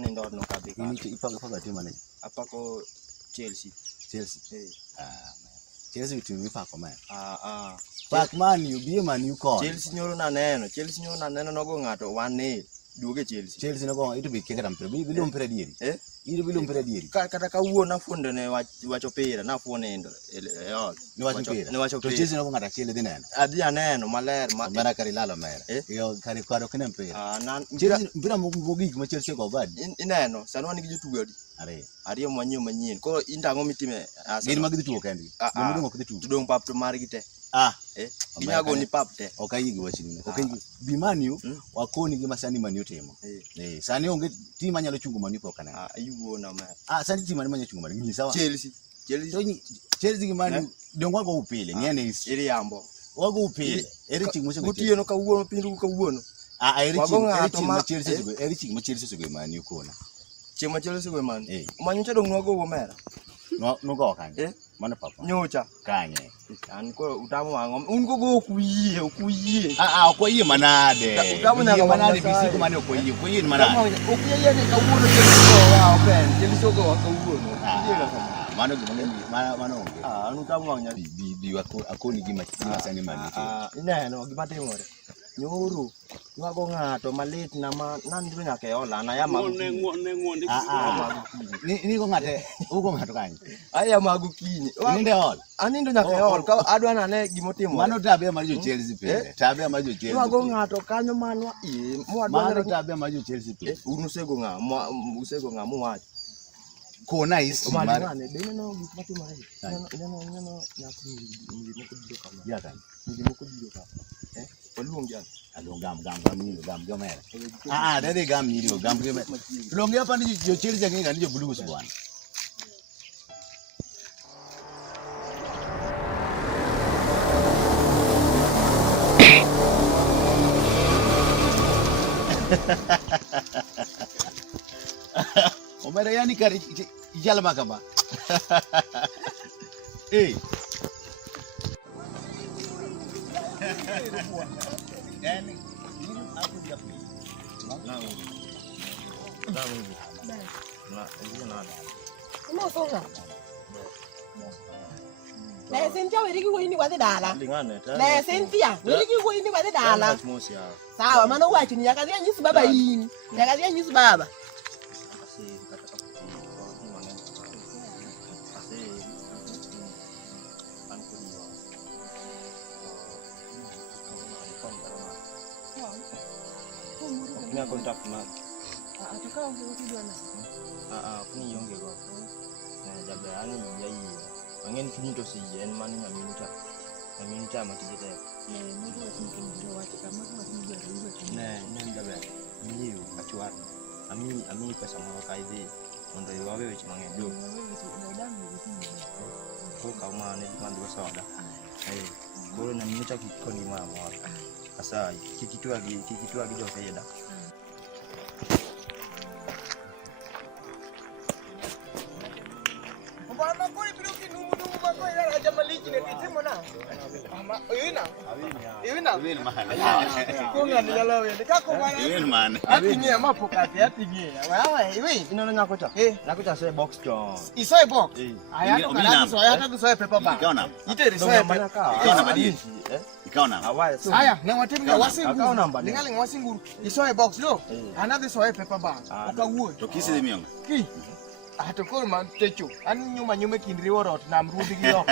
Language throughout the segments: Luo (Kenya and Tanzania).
anindo no kabi ka. Ini ipaga timu mana? Apako Chelsea. Chelsea timu ipako man. Pak Man U biye Man U kon. Chelsea nyoro na neno nogo ng'ato 1-0 duoge Chelsea. Chelsea nogo itu bi kekera mpira. Bilo mpira dieri. Itu bilo mpira dieri. Kata kawuono nafuonde ne wacho pira nafuonindo. Ni wacho pira. To Chelsea nogo ng'ata chiele dhi neno. Adhi aneno maler Mara kari lalo mera. Yo kari kwaro kene mpira. Mpira mogik ma Chelsea go bad. Ineno sani wan gi jotugo ariyo manyien koro indang'o mitime gin mag dhi tugo kendi gin mag dhi tugo tudong pap to margi te ginyago ni pap te ok ayie gi wachni ok bi Man U wakoni gima sani Man U timo sani onge tim manyalo chungo Man U pok aneno ayuona ma sani tim manyalo chungo Man U nyisa wa Chelsea gi Man U dong wago upile ngene iri yambo wago upile eri ching mo gutieno kawuono pindu kawuono eri ching ma Chelsea go Man U kona Chema Chelsea go man. Manyocha dong nwago gomera. Nugo kanye. Mano papa. Nyocha kanye. An ko utamo wango. Ungo go kuyiye. Okuyiye manade. Utamo na manade bisiko mane okuyiye. Okuyiye manade. Okuyiye ne kawuono Chelsea wa open. Chelsea go kawuono. Mano onge. Anu tamo wanya bi akoni gima sani Man U. Ineno gima timore. Nyoro nwago ng'ato malit na naniro nyaka e ola na ya magu ni go ng'ate ugo ng'ato kanye aya magu kinyi ninde ol anindo nyaka e ol ka adwa nane gimotimo mano tabia mar jo Chelsea pile tabia mar jo Chelsea nwago ng'ato kanyo manwa mano tabia mar jo Chelsea pile usego ng'a muwacho ko nice mane dene no gik matimore neno nyaka ni moko biro ka Gam gamera. Dede gam nyiro gam gamera. Longi hapa ni jo Chelsea nginga ni jo Blues bwana. Omera yani kari ijala makamba. Yani ini aku dia pilih. Mau songa. Le Cynthia wiriki kuini kwa dala. Le Cynthia wiriki kuini kwa dala. Sawa maana wacho ni yakazia nyisi baba yini. Yakazia nyisi baba. Ina kontak na. Tukao ngudwa na. Kuni yonge go. Na jabe ani yayi. Angen kini to si yen man na minta matijete. Mungu asimkimbilie watu kama tunajua ruhusa. Ne jabe. Miyu achwar. Ami pesa mwa kaidi. Ondo yawe wechi mangedo. Ko kama ne mandu soda. Boro na minta kikoni mwa. Asa kikitua gijo kayeda. Mama kuri piruki numu mako ila raja maliki ne kitimo na. Ama Iwina mahali. Konga nilala wewe. Kako bwana. Iwina man. Atinye mapokati atinye. Wewe iwi. Ino nakocha. Nakocha say box jo. Isoe box. Aya to kala so aya to soe paper bag. Ikaona. Ite risoe manaka. Ikaona badili. Ikaona. Aya na watemga wasinguru. Ningali wasinguru. Isoe box lo. Another soe paper bag. Ukawuo. To kisi de mionga. Ki. Atokoro man techo. Ani nyuma kindriwo rot na mrudi gi yo.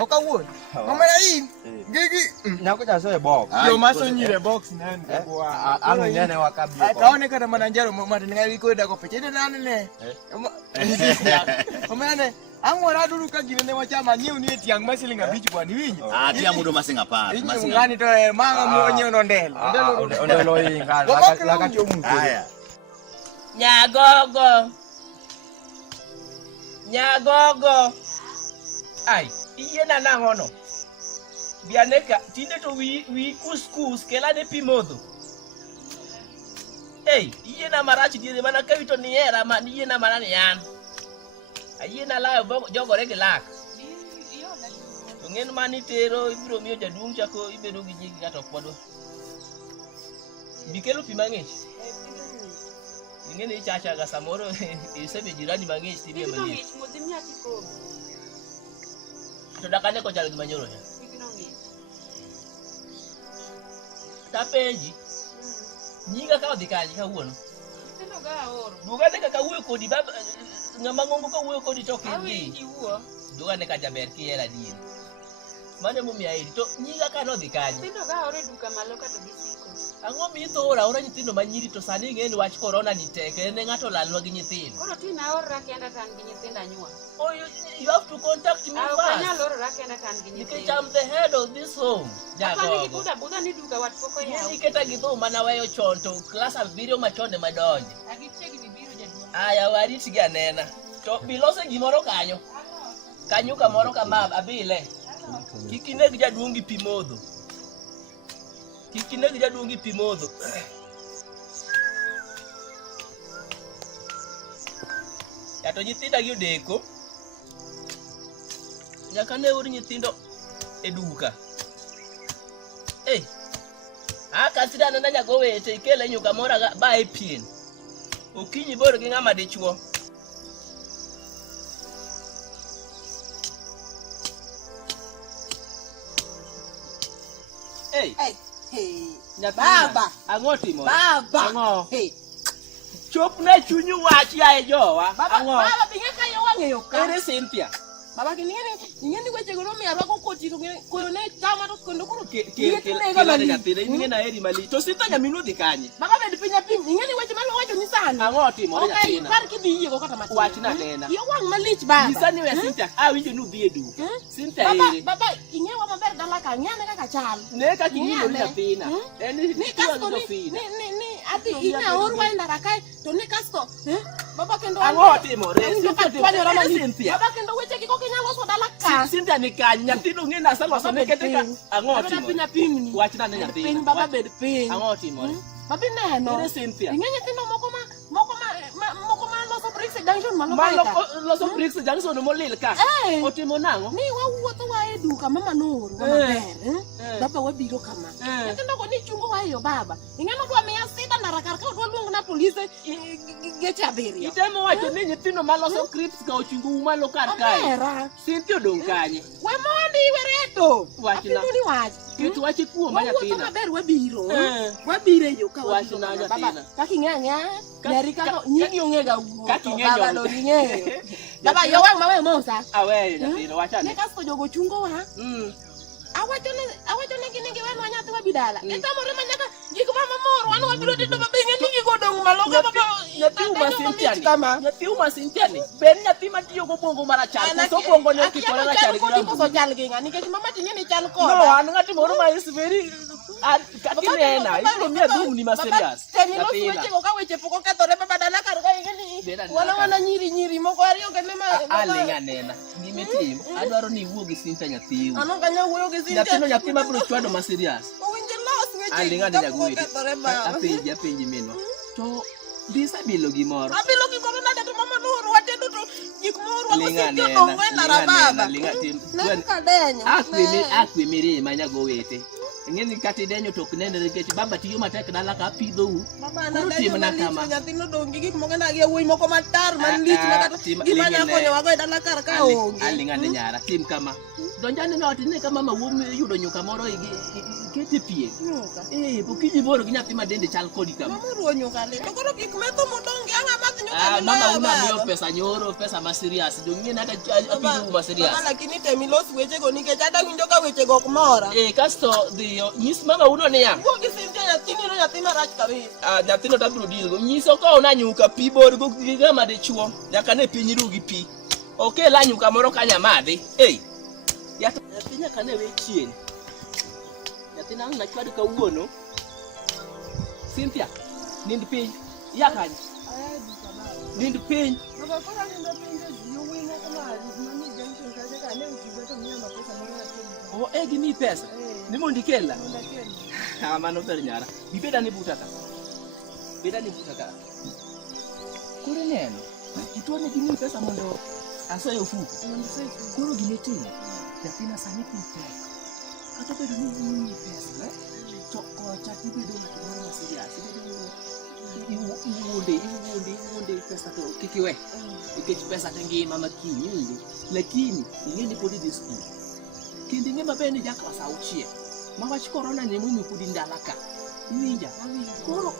Okawuo. Omera in. Gigi. Nakocha say box. Yo maso nyire box nani kwa. Anu nyane wakabio. Ataone kata mananjaro mama ningali ko da ko pechede nane ne. Omene angora duru ka ginene wachama nyiu ni tiang masilinga bichi kwa ni winyo. Tia mudo masinga pa. Masinga ngani to manga mo nyew no ndelo. Ondelo inga laka chomu. Haya. Nyagogo. Ai, iye na nangono. Bianeka tinde to wi kuskus kela de pimodho. Iye na marachi dire mana kawito ni era ma iye na mana ni yan. Iye na layo jogore gi lak. To ng'en mani tero ibiro miyo jaduong' chako ibedo gi jigi kata kwadwa. Bikelo pi mang'ich. ingene chacha ga samoro isebe jirani mang'ich tibie mali to dakane ko chal gima nyoro ya tapenji nyiga ka odhi kaji kawuono dugane kaka wuoyo kodi baba ng'ama ng'ongo ka wuoyo kodi to kingi dugane ka jaber kiera din mane mumia iri to nyiga ka no dhi kaji ang'o mitho ora nyithindo manyiri to sani ng'eni wach corona ni tek ne ng'ato lalwa gi nyithindo koro tina orra kenda tan gi nyithindo anyuol oh you have to contact me first anyal orra kenda tan gi nyithindo nikech I'm the head of this home jago buda ni duka wat poko yawo niketa gi dho mana weyo chon to class 7 machone madonje agichiegni biro jaduong aya warit gi anena to bilose gimoro kanyo kamoro kama abile kikineg jaduong gi pi modho kikineg jaduong gi pi modho ya to nyithinda gi odeko nyaka ne ur nyithindo e duka kasida nana nyago wete ikele nyuka mora ba e pien okinyi bor gi ng'ama dichuo Baba, ang'o timo baba, ang'o chop ne chunyu wach ya e jowa ang'o baba binge kayo wang'eyo ka ere Cynthia baba ing'eni weche go nomiyo arwako koti to koyo ne chama to kendo koro kelane nyathine ing'e na eri mali to Cynthia nyaminu dhi kanye baba bed piny apiny ing'eni weche malo wacho ni sani ang'o timore nyathina par kidhi yie go kata matin wach na nena yo wang' malich baba nyisa ni we Cynthia awinjo ni udhi e duka Cynthia ere baba ing'ewa maber dala ka ng'ane kaka chal ne kaka ing'ilo ni nyathina en ni kasto ni ati ina orwa ndara kae to ni kasto baba kendo ang'o timore Cynthia baba kendo weche gi kok inyalo so dala ka Cynthia ni kany nyathino ng'e na saloso ne kete ka ang'o timore wach na ne nyathina baba bed piny ang'o timore baba neno ere Cynthia ing'e nyithindo moko ma loso bricks junction malo loso bricks junction molil ka otimo nang'o ni wawuotho wa e duka mama noro maber baba wabiro kama nyithindo go ni chungo wa yo baba ing'eno dwa miya sida ndara kar ka dwa luong na polise geche abiriyo itemo wacho ni nyithindo maloso crips ka ochungo umalo kar kae Cynthia odong' kanye we mondi wereto wachna ni wach ket wache kuom nyathina maber wabiro e yo ka wachna nyathina kaka ing'e nyari kaka nyingi ong'ega wuo kaka ing'eyo do ing'eyo baba yo wang' mawe mosa aweyo nyathina wachane ne kasto jogo chungo wa awacho ne gini giwenwa nyathi wabidala itamore manyaka gik mama moro wan wabiro tedo baba ing'e ni gigo dong' malo ka baba nyathi uma Cynthia ni ben nyathi matiyo go bongo marachar koso bongo ne kipore rachar koso chal gi ng'a nikech mama ting'e ni chal koda no an ng'ati moro ma is very kakinena ibiro miya dhumni ma serious tenilos weche go ka weche pok okethore baba dala kar ka ing'e ni wana nyiri moko ariyo kende ma aling' anena gimitimo adwaro ni iwuo gi Cynthia nyathiu ano kanya wuoyo gi Cynthia nyathino nyathi mabiro chwado ma serious owinjo los weche aling' ane nyagwedi apenji minwa to disabilo gimoro nade to mama noro watedo to gik moro wakosikio dongo e ndara baba akwe mirima nyago wete ing'eni kata idenyo tok nenre nikech baba tiyo matek dala ka apidhou koro timna kama nyathino dong' gi gik moko nagi yawuoyi moko matar malich makata gima nya konyowago e dala kar ka onge aling' ane nyara tim kama donjane no ati ne ka mama wuom yudo nyuka moro kete pien pokinyi boro gi nyathi ma dende chal kodi kama mama ruo nyuka le to koro gik metho modong' gi ang'a madh nyuka mama una miyo pesa nyoro pesa ma serious dong' ng'eni hata apidhou ma serious lakini temi los weche go nikech ada winjo ka weche go ok mora kasto nyis mama uno niya wuo gi Cynthia nyathini no nyathi marach kabisa nyathino tabiro dilgo nyiso ka ona nyuka pi bor go gi ng'ama dichuo nyaka ne piny ru gi pi okel anyuka moro kanya madhi nyathi nyaka ne we chien nyathina ang' nachwad kawuono Cynthia nind piny ya kanye nind piny gimi pesa ni mondo ikela mano ber nyara bibedani buta ka koro neno itwane gimi pesa mondo asoyo fuko koro gimetimo nyathina sani piny tek kata bedo ni pesa to kocha tibedo ng'at moro ma serious iwuonde pesa to kik iwe. Nikech pesa to ngima makiny iwinjo. Lakini ing'e ni pod idhi skul. Kendo ing'e maber ni ja klas 6. Ma wach korona ne momiyo pod indala ka. Iwinja? Koro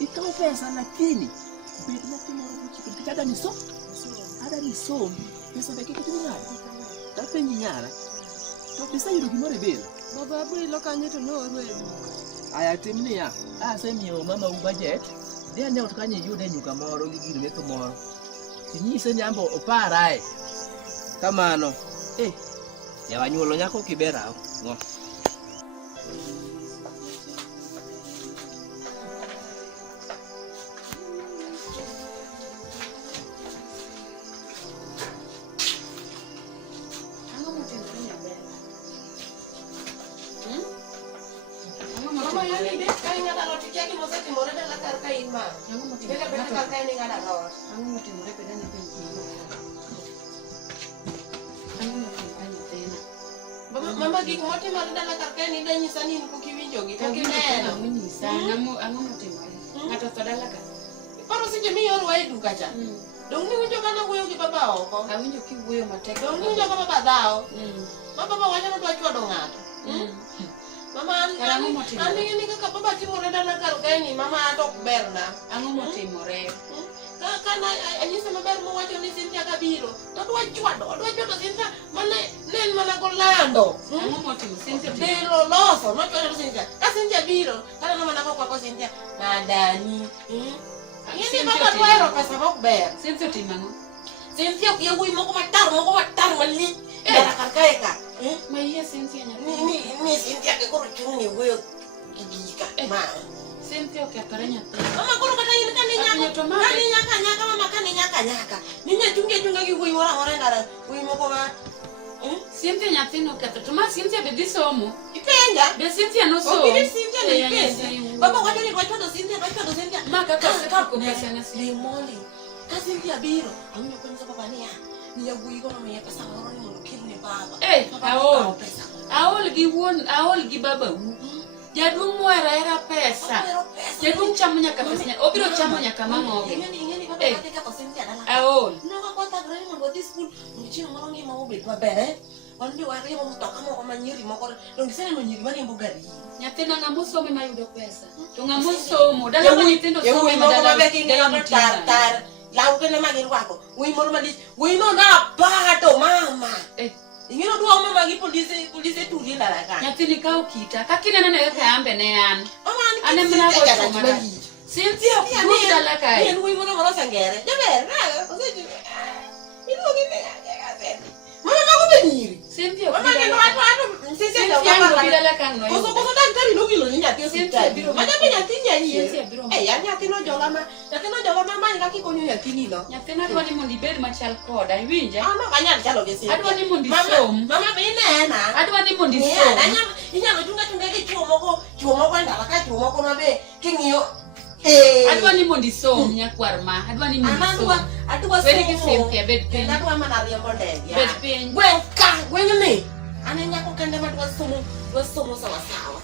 ikaw pesa lakini bed nathi moro mochiko nikech ada ni som pesa be kik timi ng'ado. Tapenji nyara to pesa yudo gimoro e bel. Baba abiro kanyo to nooro e duka. Aya timni ya. Asemiyo mama u budget. Dia ne otkanye yude nyuka moro gi gir metho moro. Tinyise ni ambo oparae. Kamano. Yawanyuolo nyako kibera. Ngo. Mama gik motimore dala karkae ni danyisa ni in pok iwinjogi pok ineno. Ang'o motimore? Ng'ato tho dala ka? Paro seche miorwa e duka cha. Dong niwinjo ka nawuoyo gi baba oko. Awinjo kiwuoyo matek. Dong niwinjo ka baba dhawo. Ma baba wacho ni odwa chwado ng'ato. Mama an ing'e ni kaka baba timore dala karkae ni mama an ok berna. Ang'o motimore? Kana anyise maber mowacho ni Cynthia kabiro to odwa chwado Cynthia mane ne en mana golando. Ang'o motimo Cynthia? Delo loso nochwado Cynthia. Ka Cynthia biro kana mana kokwako Cynthia nadani. Ing'e ni baba dwaro pesa mok ber. Cynthia timo ang'o? Cynthia ok yawuoyi moko matar malich dala karkae ka. Ma iye Cynthia nyathi? Ni Cynthia ke koro chung' ni wuoyo gi gika ma. Cynthia okethore nyathi. Mama koro kata in kani nyaka mama kani nyaka ni nyachungi gi wuoyi moro amora e ndara wuoyi moko ma Cynthia nyathino oketho to ma Cynthia be dhi somo? ipenja Be Cynthia nosomo? ok Cynthia ni ipenja baba wacho ni dwa chwado Cynthia Ma kaka osepako pesa na Cynthia. Limoli ka Cynthia biro awinjo konyiso baba niya ni yawuoyi go nomiye pesa moro ni mondo okelne baba. Aol gi baba u. Jaduong' mohero hera pesa. Jaduong' chamo nyaka pesa. Obiro chamo nyaka mang'oge. Ing'eni baba kata ketho Cynthia dala. Aol. Noka kwa thagre ni mondo odhi skul mondo chieng' moro ngima obed maber. Wan jo wariembo mtoka moko manyiri moko dong iseneno nyiri mariembo gari. Nyathina ng'amo some mayudo pesa. To ng'amo somo dala ma nyithindo some ma dala tar lau kene ma girwako. Wuoyi moro malich. Wuoyi no na pato mama. Ing'eno dwa mama gi polise tuli ndara ka. Nyathini kaw kita. Kakineno ne kaka ambe ne an. Ane mana go somo dala. Cynthia ok dala kae. Ni en wuoyi moro moro sangere. Jaber na oseji. Iluongi ne ga mama mago be nyiri. Cynthia mama ne Cynthia dala kan no. Koso daktari no bilo ni nyathi Cynthia biro. Ma jabe nyathi nyanyie. Cynthia biro. Ya nyathi no joga ma mani kaka ikonyo nyathi ni no. Nyathina dwani mondo ibed machal koda, iwinja? No kanyal chalo gi Cynthia. Adwani mondo isom. Mama be inena. Adwani mondo isom. Inyalo chunga gi chuo moko ndara ka chuo moko mabe king'iyo. Adwani mondo isom nyakwar ma. Adwani mondo isom. Adwa Bed gi Cynthia, bed piny. Adwa mana riembo ndege. Bed piny. Gweng' ni. Ane nyako kende ma dwa somo sawa sawa.